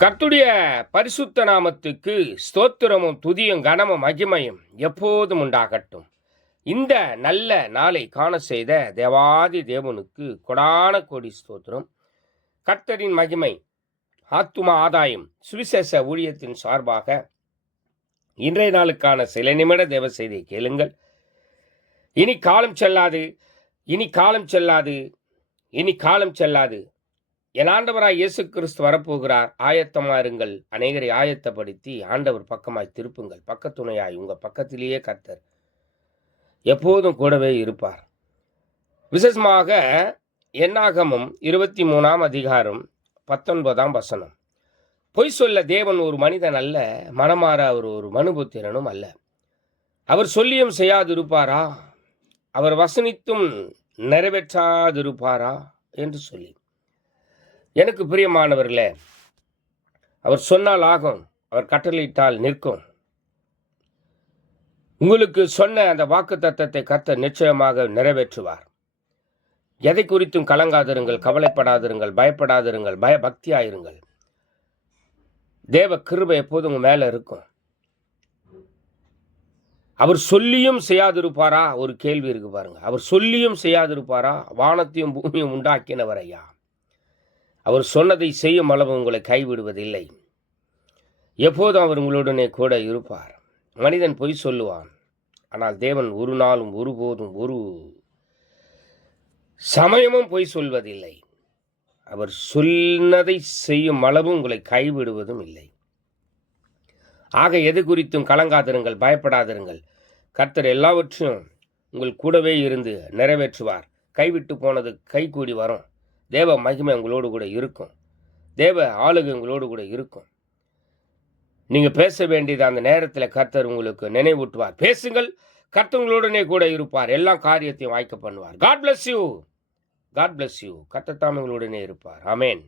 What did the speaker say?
கர்த்தருடைய பரிசுத்த நாமத்துக்கு ஸ்தோத்திரமும் துதியும் கனமும் மகிமையும் எப்போதும் உண்டாகட்டும். இந்த நல்ல நாளை காண செய்த தேவாதி தேவனுக்கு கொடான கோடி ஸ்தோத்திரம். கர்த்தரின் மகிமை, ஆத்தும ஆதாயம் சுவிசேஷ ஊழியத்தின் சார்பாக இன்றைய நாளுக்கான சில நிமிட தேவ செய்தியை கேளுங்கள். இனி காலம் செல்லாது, இனி காலம் செல்லாது, இனி காலம் செல்லாது. என் ஆண்டவராய் இயேசு கிறிஸ்து வரப்போகிறார், ஆயத்தமாருங்கள். அநேகரை ஆயத்தப்படுத்தி ஆண்டவர் பக்கமாய் திருப்புங்கள். பக்கத்துணையாய் உங்கள் பக்கத்திலேயே கர்த்தர் எப்போதும் கூடவே இருப்பார். விசேஷமாக என்னாகமம் 23 அதிகாரம் 19 வசனம். பொய் சொல்ல தேவன் ஒரு மனிதன் அல்ல, மனமாற அவர் ஒரு மனுபுத்திரனும் அல்ல. அவர் சொல்லியும் செய்யாதிருப்பாரா? அவர் வசனித்தும் நிறைவேற்றாதிருப்பாரா என்று சொல்லி, எனக்கு பிரியமானவர்களே, அவர் சொன்னால் ஆகும், அவர் கட்டளையிட்டால் நிற்கும். உங்களுக்கு சொன்ன அந்த வாக்கு தத்தத்தை கர்த்தர் நிச்சயமாக நிறைவேற்றுவார். எதை குறித்தும் கலங்காதிருங்கள், கவலைப்படாதிருங்கள், பயப்படாதிருங்கள், பயபக்தியாயிருங்கள். தேவ கிருபை எப்போதும் உங்க மேல இருக்கும். அவர் சொல்லியும் செய்யாதிருப்பாரா? ஒரு கேள்வி இருக்கு பாருங்க. அவர் சொல்லியும் செய்யாதிருப்பாரா? வானத்தையும் பூமியும் உண்டாக்கினவர் ஐயா. அவர் சொன்னதை செய்யும் அளவு உங்களை கைவிடுவதில்லை. எப்போதும் அவர் உங்களுடனே கூட இருப்பார். மனிதன் பொய் சொல்லுவான், ஆனால் தேவன் ஒரு நாளும் ஒருபோதும் ஒரு சமயமும் பொய் சொல்வதில்லை. அவர் சொன்னதை செய்யும் அளவு உங்களை கைவிடுவதும் இல்லை. ஆக எது குறித்தும் கலங்காதிருங்கள், பயப்படாதிருங்கள். கர்த்தர் எல்லாவற்றையும் உங்கள் கூடவே இருந்து நிறைவேற்றுவார். கைவிட்டு போனது கைகூடி வரும். தேவ மகிமை உங்களோடு கூட இருக்கும். தேவ ஆளுகை உங்களோடு கூட இருக்கும். நீங்க பேச வேண்டியது அந்த நேரத்தில் கர்த்தர் உங்களுக்கு நினைவூட்டுவார். பேசுங்கள், கர்த்தர் உங்களுடனே கூட இருப்பார். எல்லா காரியத்தையும் வாய்க்க பண்ணுவார். God bless you. God bless you. கர்த்தர் தாமே உங்களுடனே இருப்பார். ஆமேன்.